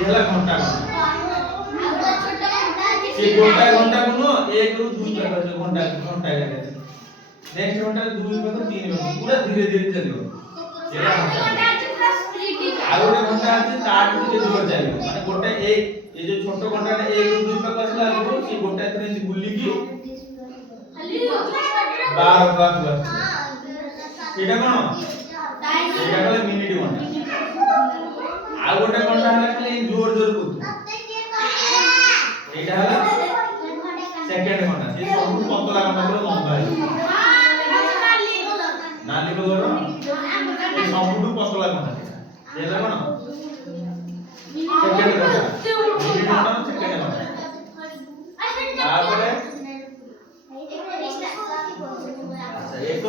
ये हला घंटा से घंटा घंटा को 1 ରୁ 2 तक घंटा घंटा के नेक्स्ट घंटा 2 पे तो 3 पे पूरा धीरे धीरे चलियो एला घंटा आरो घंटा আছে তার থেকে দূর যাইবে মানে গোটা এই যে ছোট ঘন্টাটা 1 ରୁ 2 पे कसला आलो से गोटा एथरे बुली की बार बार बस এটা কোন এটা হলো মিনিট ঘন্টা আর গোটা ঘন্টা হলো খালি জোর জোর করতে এটা হলো সেকেন্ড ঘন্টা সে সবু পতলা ঘন্টা করে লম্বা হয় নালি কলর এই সবুটু পতলা ঘন্টা এটা কোন সেকেন্ড ঘন্টা মিনিট ঘন্টা সেকেন্ড ঘন্টা তারপরে আচ্ছা এক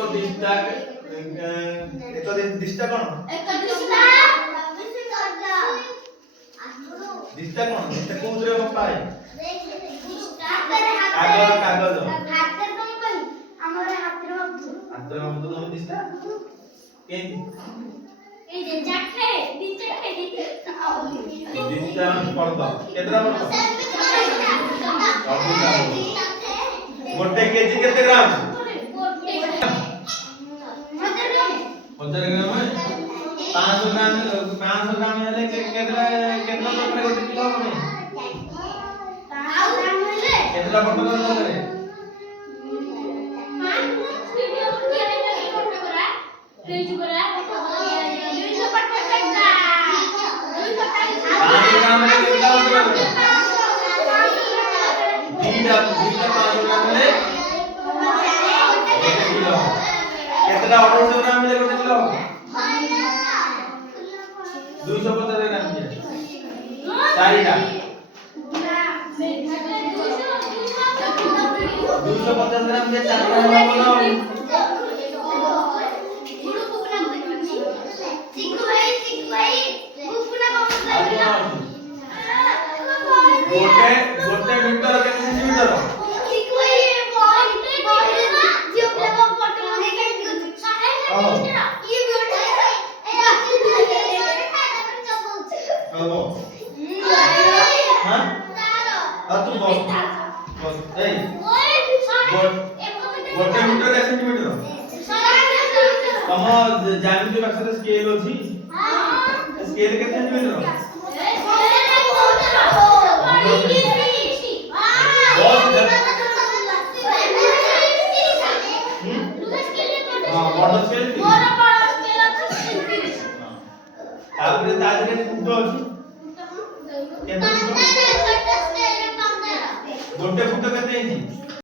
দিশটা কোন दिसता कोण दिसता कोणरे पप्पा आहे कागज कागज हातरे पण आम्हाला हातरे हातरे मग तुम्ही दिसता के ए जे जाखे दिसता पडतो केतरा पडतो गोटे केजी केते ग्राम 1000 ग्राम 500 ग्राम हेले केतरा केतना प्रकार गोटे किलो में 500 ग्राम हेले केतरा पडतो करे 5 वीडियो के केतरा कोटा करा रेजु करा 200 पटका 500 ग्राम में कितना पडतो दीदा 500 ग्राम में 1 किलो केतरा 800 ग्राम में 1 किलो 250 ग्राम के चारिटा 250 ग्राम के चारिटा होला बोलो गुरु कुपना सिक्कू भाई कुपना गोटे गोटे मीटर के सेंटीमीटर सिक्कू भाई पॉइंट ना जो प्लेबा फोटो देखे ये हो हां अब तू बोल बोल ए गोटे मीटर के सेंटीमीटर तम जानती भाषा स्केल अछि स्केल के सेंटीमीटर बड़ स्केल तापरे ताजरे फुट अछि केते गोटे फुट केते अछि